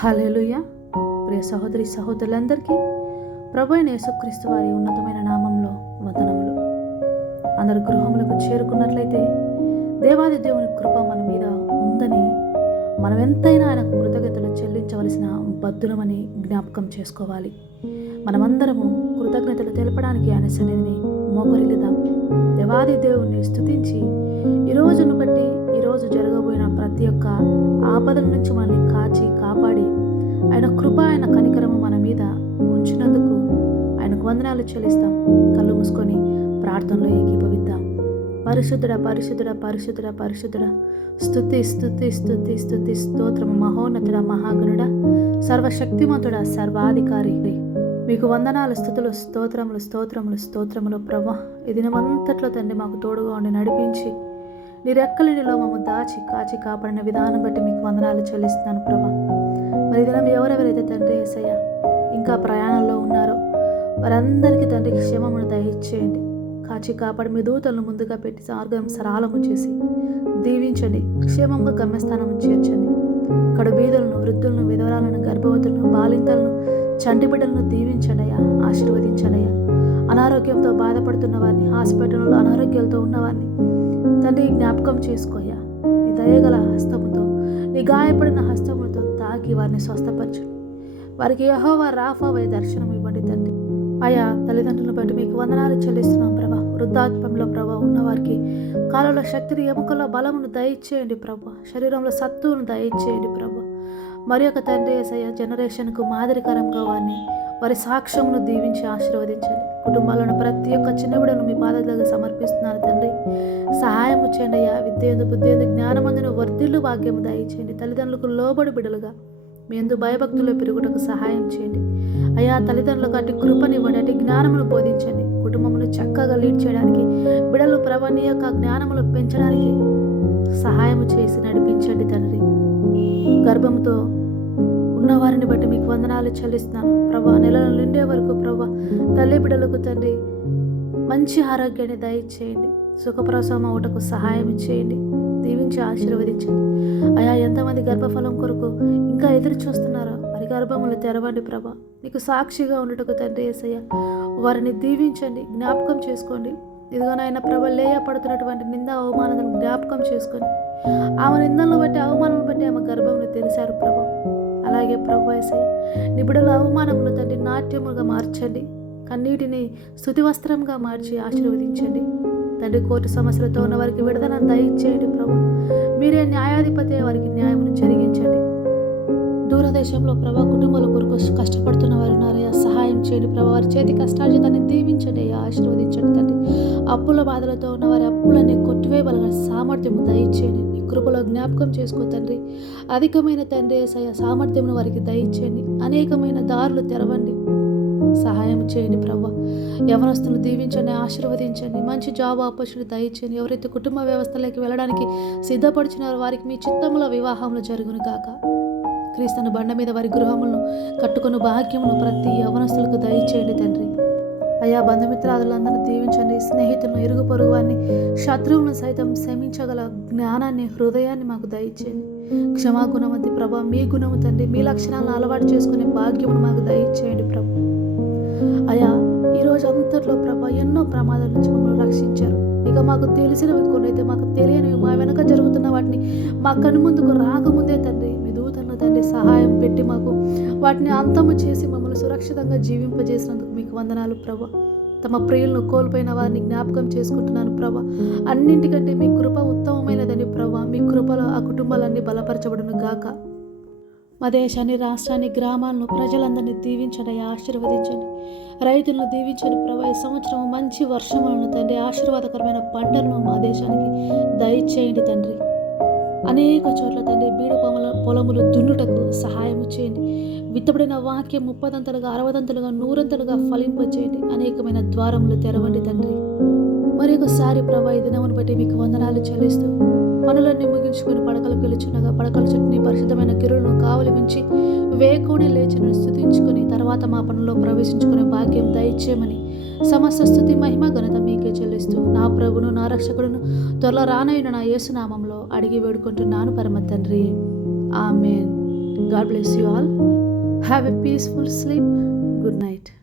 హల్లెలూయా. ప్రియ సహోదరి సహోదరులందరికీ ప్రభు అయిన యేసుక్రీస్తు వారి ఉన్నతమైన నామంలో వందనములు. అందరు గృహములకు చేరుకున్నట్లయితే దేవాది దేవుని కృప మన మీద ఉందని మనం ఎంతైనా ఆయనకు కృతజ్ఞతలు చెల్లించవలసిన బద్దులమని జ్ఞాపకం చేసుకోవాలి. మనమందరము కృతజ్ఞతలు తెలపడానికి ఆయన సన్నిధిని మోకరిల్లుదాం. దేవాది దేవుణ్ణి స్తుతించి ఈ రోజును బట్టి ఈరోజు జరగబోయిన ప్రతి ఒక్క ఆపదల నుంచి మనల్ని కాచి కాపాడి ఆయన కృప ఆయన కనికరము మన మీద ఉంచినందుకు ఆయనకు వందనాలు చెల్లిస్తాం. కళ్ళు మూసుకొని ప్రార్థనలో ఏకీభవిద్దాం. పరిశుద్ధుడ పరిశుద్ధుడ పరిశుద్ధుడ పరిశుద్ధుడ స్థుతి స్థుతి స్థుతి స్థుతి స్తోత్రము మహోన్నతుడ మహాగణుడ సర్వశక్తిమంతుడ సర్వాధికారి మీకు వందనాలు స్థుతులు స్తోత్రములు స్తోత్రములు స్తోత్రములు ప్రభ. ఈ దినమంతట్లో తండ్రి మాకు తోడుగా ఉండి నడిపించి నీ రెక్కలినిలో మమ్మ దాచి కాచి కాపాడిన విధానం బట్టి మీకు వందనాలు చెల్లిస్తున్నాను ప్రభా. మరి దినం ఎవరెవరైతే తండ్రి ఏసయ్య ఇంకా ప్రయాణంలో ఉన్నారో వారందరికీ తండ్రి క్షేమమును దయచేయండి. కాచి కాపాడి మీ దూతలను ముందుగా పెట్టి మార్గం సరాలము చేసి దీవించండి. క్షేమంగా గమ్యస్థానం చేర్చండి. కడుబీదలను వృద్ధులను విధవరాలను గర్భవతులను బాలింతలను చంటి బిడ్డలను దీవించనయ్యా ఆశీర్వదించనయ్యా. అనారోగ్యంతో బాధపడుతున్న వారిని హాస్పిటల్లో అనారోగ్యాలతో ఉన్నవారిని తండ్రి జ్ఞాపకం చేసుకోయ్యా. నీ దయగల హస్తముతో నీ గాయపడిన హస్తముతో తాకి వారిని స్వస్థపరచు. వారికి యహోవా రాఫావై దర్శనం ఇవ్వండి తండ్రి. ఆయా తల్లిదండ్రులను బట్టి మీకు వందనాలు చెల్లిస్తున్నాం ప్రభా. వృద్ధాత్మంలో ప్రభా ఉన్నవారికి కాలంలో శక్తిని ఎముకల్లో బలమును దయచేయండి ప్రభా. శరీరంలో సత్తువును దయచేయండి ప్రభా. మరి ఒక తండ్రి ఏసయ్య జనరేషన్కు మాదిరికరంగా వారిని వారి సాక్ష్యమును దీవించి ఆశీర్వదించండి. కుటుంబాలను ప్రతి ఒక్క చిన్నవిడను మీ పాద దగ్గర తండ్రి. సహాయం చేయండి అయ్యా విద్యేందు బుద్ధి ఎందు జ్ఞానమందును వర్ధిల్లు భాగ్యము దయచేయండి తల్లిదండ్రులకు లోబడి బిడలుగా మీ ఎందు భయభక్తులు పెరుగుటకు సహాయం చేయండి. అయ్యా తల్లిదండ్రులకు అటు కృపనివ్వండి. అటు జ్ఞానమును బోధించండి. కుటుంబమును చక్కగా లీడ్ చేయడానికి బిడలు ప్రవణి యొక్క జ్ఞానములు పెంచడానికి సహాయం చేసి నడిపించండి తండ్రి. గర్భంతో ఉన్నవారిని బట్టి మీకు వందనాలు చెల్లిస్తున్నాను. ప్రభా నెలలు నిండే వరకు ప్రభా తల్లి బిడ్డలకు తండ్రి మంచి ఆరోగ్యాన్ని దయచేయండి. సుఖప్రసవం అవటకు సహాయం చేయండి దీవించి ఆశీర్వదించండి. అయా ఎంతమంది గర్భఫలం కొరకు ఇంకా ఎదురు చూస్తున్నారో వారి గర్భములు తెరవండి ప్రభా. నీకు సాక్షిగా ఉండటకు తండ్రి ఏసయ్య వారిని దీవించండి జ్ఞాపకం చేసుకోండి. ఇదిగోనైనా ప్రభ లేయ పడుతున్నటువంటి నింద అవమానాలను జ్ఞాపకం చేసుకొని ఆమె నిందలను బట్టి అవమానం బట్టి ఆమె గర్భంలో తెలిసారు ప్రభు. అలాగే ప్రభు వేసే నిపుణుల అవమానములు తండ్రి నాట్యముగా మార్చండి. కన్నీటిని స్థుతి వస్త్రంగా మార్చి ఆశీర్వదించండి. తండ్రి కోర్టు సమస్యలతో ఉన్న వారికి విడుదల దయచేయండి ప్రభు. మీరే న్యాయాధిపతి వారికి న్యాయమును జరిగించండి. దూరదేశంలో ప్రభా కుటుంబాల కొరకు కష్టపడుతున్న వారు ఉన్నారయ్యా సహాయం చేయండి ప్రభా. వారి చేతి కష్టార్జితాన్ని దీవించండి. అయ్యా ఆశీర్వదించండి తండ్రి. అప్పుల బాధలతో ఉన్న వారి అప్పులన్నీ కొట్టివేయగల సామర్థ్యం దయచేయండి. నీ కృపలో జ్ఞాపకం చేసుకో తండ్రి. అధికమైన తండ్రి ఏసయ్య సామర్థ్యమును వారికి దయచేయండి. అనేకమైన దారులు తెరవండి. సహాయం చేయండి ప్రభా. యవనస్తులను దీవించండి ఆశీర్వదించండి. మంచి జాబ్ ఆపర్చునిటీ దయచేయండి. ఎవరైతే కుటుంబ వ్యవస్థలోకి వెళ్ళడానికి సిద్ధపడుచున్నారో వారికి మీ చిత్తముల వివాహంలో జరుగును కాక క్రీస్తుని బండ మీద వారి గృహములను కట్టుకుని భాగ్యమును ప్రతి యవనస్తులకు దయచేయండి తండ్రి. అయ్యా బంధుమిత్రాదులందరినీ దీవించండి స్నేహితులను ఇరుగు పొరుగు వారిని శత్రువులను సైతం శమించగల జ్ఞానాన్ని హృదయాన్ని మాకు దయచేయండి. క్షమాగుణమతి ప్రభా మీ గుణము తండ్రి మీ లక్షణాలను అలవాటు చేసుకునే భాగ్యమును మాకు దయచేయండి ప్రభు. అయా ఈరోజు అంతట్లో ప్రభ ఎన్నో ప్రమాదాల నుంచి మమ్మల్ని రక్షించారు. ఇక మాకు తెలిసినవి కొన్ని అయితే మాకు తెలియనివి మా వెనక జరుగుతున్న వాటిని మా కన్ను ముందుకు రాకముందే తండ్రి. తండ్రి సహాయం పెట్టి మాకు వాటిని అంతము చేసి మమ్మల్ని సురక్షితంగా జీవింపజేసినందుకు మీకు వందనాలు ప్రభా. తమ ప్రియులను కోల్పోయిన వారిని జ్ఞాపకం చేసుకుంటున్నాను ప్రభా. అన్నింటికంటే మీ కృప ఉత్తమమైనదని ప్రభా. మీ కృపలో ఆ కుటుంబాలన్నీ బలపరచబడును గాక. మా దేశాన్ని రాష్ట్రాన్ని గ్రామాలను ప్రజలందరినీ దీవించండి ఆశీర్వదించండి. రైతులను దీవించండి ప్రభా. ఈ సంవత్సరం మంచి వర్షములను తండ్రి ఆశీర్వాదకరమైన పంటలను మా దేశానికి దయచేయండి తండ్రి. అనేక చోట్ల తండ్రి బీడు పొమల పొలములు దున్నుటకు సహాయం చేయండి. విత్తబడిన వాక్యం ముప్పదంతలుగా అరవదంతలుగా నూరంతలుగా ఫలింపచేయండి. అనేకమైన ద్వారములు తెరవండి తండ్రి. మరి ఒకసారి ప్రభా ఈ దినమును బట్టి మీకు వందనాలు చెల్లిస్తూ పనులన్నీ ముగించుకొని పడకలు గెలుచుండగా పడకల చుట్టూ పరిశుద్ధమైన గిరులను కావలి ఉంచి వేకుని లేచిన స్థుతించుకొని తర్వాత మా పనుల్లో ప్రవేశించుకునే భాగ్యం దయచేయమని సమస్త స్థుతి మహిమ ఘనత మీకే చెల్లిస్తూ నా ప్రభును నా రక్షకుడును త్వరలో రానైన నా యేసునామంలో అడిగి వేడుకుంటున్నాను పరమ తండ్రి. Amen. God bless you all. Have a peaceful sleep. Good night.